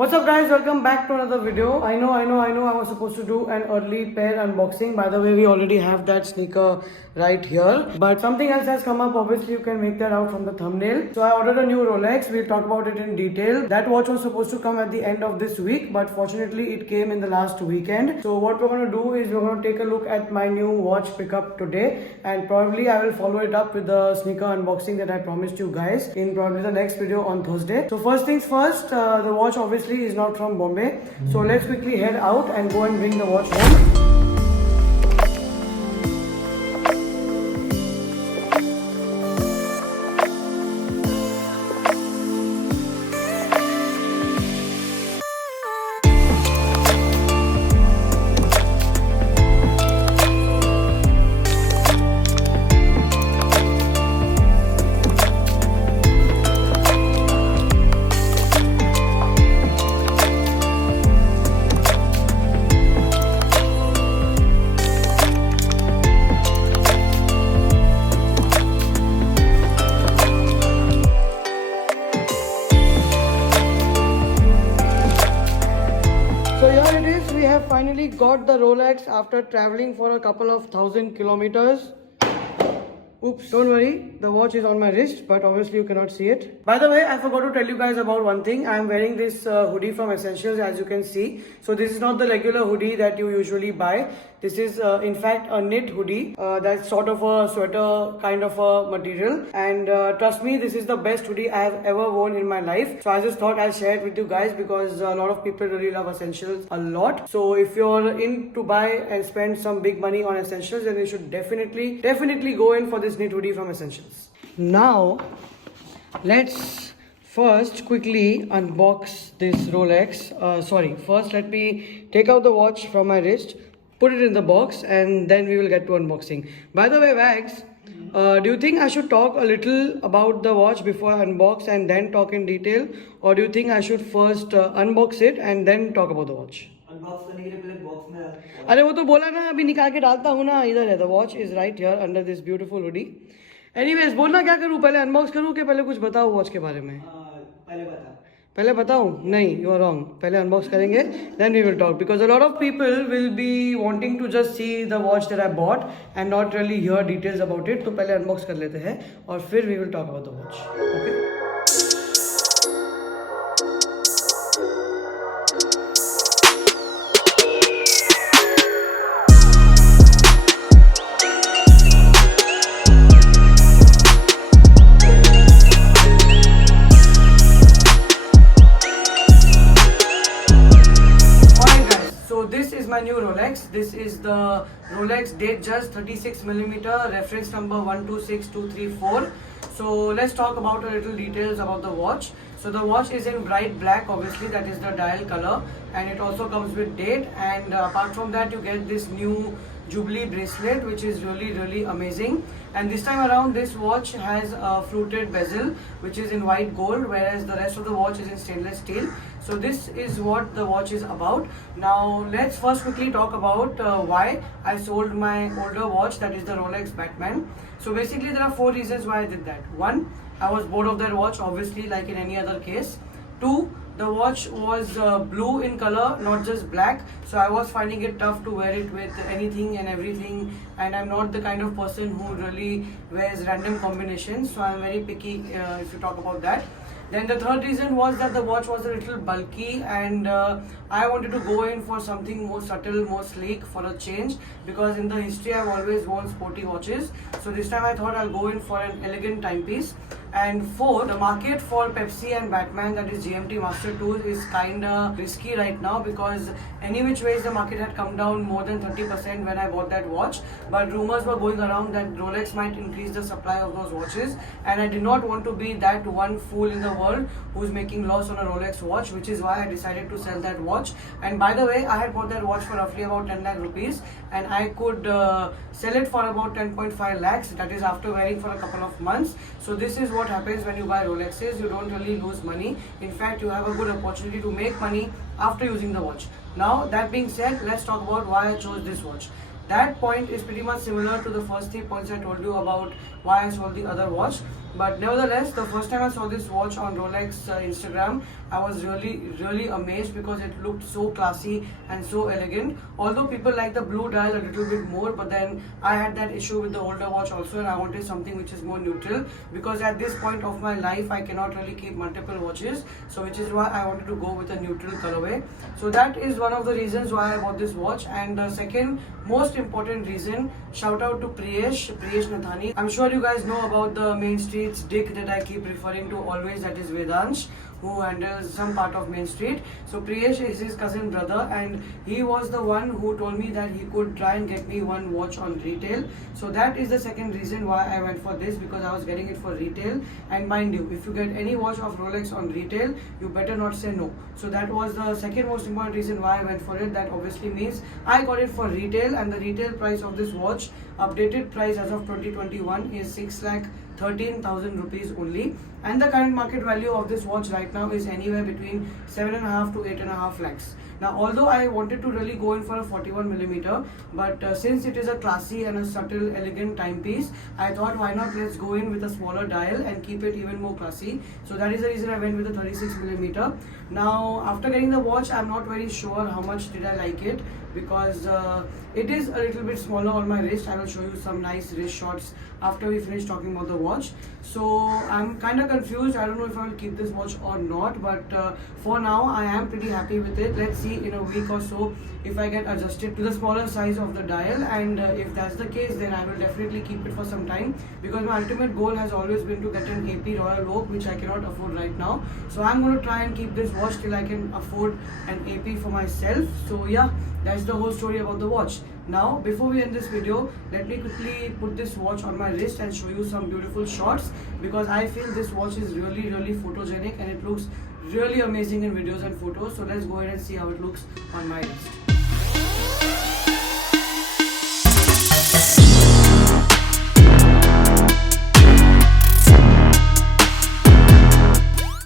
What's up guys, welcome back to another video. I know I was supposed to do an early pair unboxing. By the way, we already have that sneaker right here, but something else has come up. Obviously you can make that out from the thumbnail. So I ordered a new Rolex. We'll talk about it in detail. That watch was supposed to come at the end of this week, but fortunately it came in the last weekend. So what we're going to do is we're going to take a look at my new watch pickup today, and probably I will follow it up with the sneaker unboxing that I promised you guys in probably the next video on Thursday. So first things first, the watch obviously is not from Bombay, so let's quickly head out and go and bring the watch home. We have finally got the Rolex after traveling for a couple of 1,000 kilometers. Oops, don't worry, the watch is on my wrist, but obviously you cannot see it. By the way, I forgot to tell you guys about one thing. I am wearing this hoodie from Essentials, as you can see. So this is not the regular hoodie that you usually buy. This is in fact a knit hoodie. That's sort of a sweater kind of a material. And trust me, this is the best hoodie I have ever worn in my life. So I just thought I'll share it with you guys because a lot of people really love Essentials a lot. So if you're in to buy and spend some big money on Essentials, then you should definitely go in for this knit hoodie from Essentials. Now, let's first quickly unbox this Rolex. First let me take out the watch from my wrist, put it in the box, and then we will get to unboxing. By the way, Vax, do you think I should talk a little about the watch before I unbox and then talk in detail? Or do you think I should first unbox it and then talk about the watch? Unbox करने के लिए पहले box में अरे वो तो बोला ना, अभी निकाल के डालता हूँ ना. इधर है, the watch is right here under this beautiful hoodie. Anyways, बोलना क्या करूँ, पहले अनबॉक्स करूँ कि पहले कुछ बताओ वॉच के बारे में? पहले बताऊँ? नहीं, you are wrong. पहले अनबॉक्स करेंगे, then we will talk, because a lot of people will be wanting to just see the watch that I bought and not really hear details about it. तो पहले unbox कर लेते हैं और फिर we will talk about the watch. Okay? My new Rolex. This is the Rolex Datejust 36mm, reference number 126234. So let's talk about a little details about the watch. So the watch is in bright black, obviously that is the dial color, and it also comes with date, and apart from that you get this new Jubilee bracelet, which is really amazing. And this time around this watch has a fluted bezel which is in white gold, whereas the rest of the watch is in stainless steel. So this is what the watch is about. Now let's first quickly talk about why I sold my older watch, that is the Rolex Batman. So basically there are 4 reasons why I did that. 1, I was bored of that watch, obviously, like in any other case. 2, the watch was blue in color, not just black, so I was finding it tough to wear it with anything and everything, and I'm not the kind of person who really wears random combinations, so I'm very picky if you talk about that. Then the third reason was that the watch was a little bulky, and I wanted to go in for something more subtle, more sleek for a change, because in the history I've always worn sporty watches. So this time I thought I'll go in for an elegant timepiece. And 4, the market for Pepsi and Batman, that is GMT Master Tools, is kinda risky right now, because any which ways the market had come down more than 30% when I bought that watch. But rumors were going around that Rolex might increase the supply of those watches, and I did not want to be that one fool in the world who's making loss on a Rolex watch, which is why I decided to sell that watch. And by the way, I had bought that watch for roughly about 10 lakh rupees, and I could sell it for about 10.5 lakhs, that is after wearing for a couple of months. So this is what happens when you buy Rolexes. You don't really lose money. In fact, you have a good opportunity to make money after using the watch. Now that being said, let's talk about why I chose this watch. That point is pretty much similar to the first 3 points I told you about why I sold the other watch. But nevertheless, the first time I saw this watch on Rolex Instagram, I was really amazed because it looked so classy and so elegant. Although people like the blue dial a little bit more, but then I had that issue with the older watch also, and I wanted something which is more neutral, because at this point of my life I cannot really keep multiple watches, so which is why I wanted to go with a neutral colorway. So that is one of the reasons why I bought this watch. And the second most important reason, shout out to Priyesh Nathani. I'm sure you guys know about the Main Street's dick that I keep referring to always, that is Vedansh, who handles some part of Main Street. So Priyesh is his cousin brother, and he was the one who told me that he could try and get me one watch on retail. So that is the second reason why I went for this, because I was getting it for retail. And mind you, if you get any watch of Rolex on retail, you better not say no. So that was the second most important reason why I went for it. That obviously means I got it for retail, and the retail price of this watch, updated price as of 2021, is 6,13,000 rupees only. And the current market value of this watch right now is anywhere between 7.5 to 8.5 lakhs. Now, although I wanted to really go in for a 41mm, but since it is a classy and a subtle, elegant timepiece, I thought, why not, let's go in with a smaller dial and keep it even more classy. So that is the reason I went with a 36mm. Now, after getting the watch, I'm not very sure how much did I like it, because it is a little bit smaller on my wrist. I will show you some nice wrist shots after we finish talking about the watch. So I'm kind of confused. I don't know if I will keep this watch or not, but for now I am pretty happy with it. Let's see in a week or so if I get adjusted to the smaller size of the dial, and if that's the case, then I will definitely keep it for some time, because my ultimate goal has always been to get an AP Royal Oak, which I cannot afford right now. So I'm going to try and keep this watch till I can afford an AP for myself. So yeah, that's the whole story about the watch. Now, before we end this video, let me quickly put this watch on my wrist and show you some beautiful shots, because I feel this watch is really photogenic and it looks really amazing in videos and photos. So let's go ahead and see how it looks on my wrist.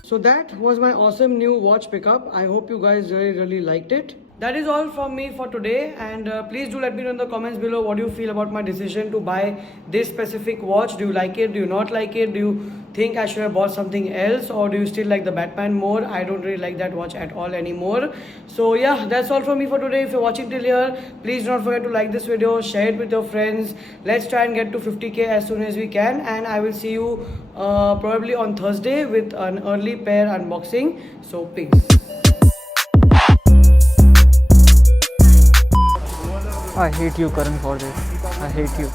So that was my awesome new watch pickup. I hope you guys really liked it. That is all from me for today, and please do let me know in the comments below what do you feel about my decision to buy this specific watch. Do you like it? Do you not like it? Do you think I should have bought something else, or do you still like the Batman more? I don't really like that watch at all anymore. So yeah, that's all from me for today. If you're watching till here, please don't forget to like this video, share it with your friends. Let's try and get to 50k as soon as we can, and I will see you probably on Thursday with an early pair unboxing. So peace. I hate you, Karan, for this. I hate you.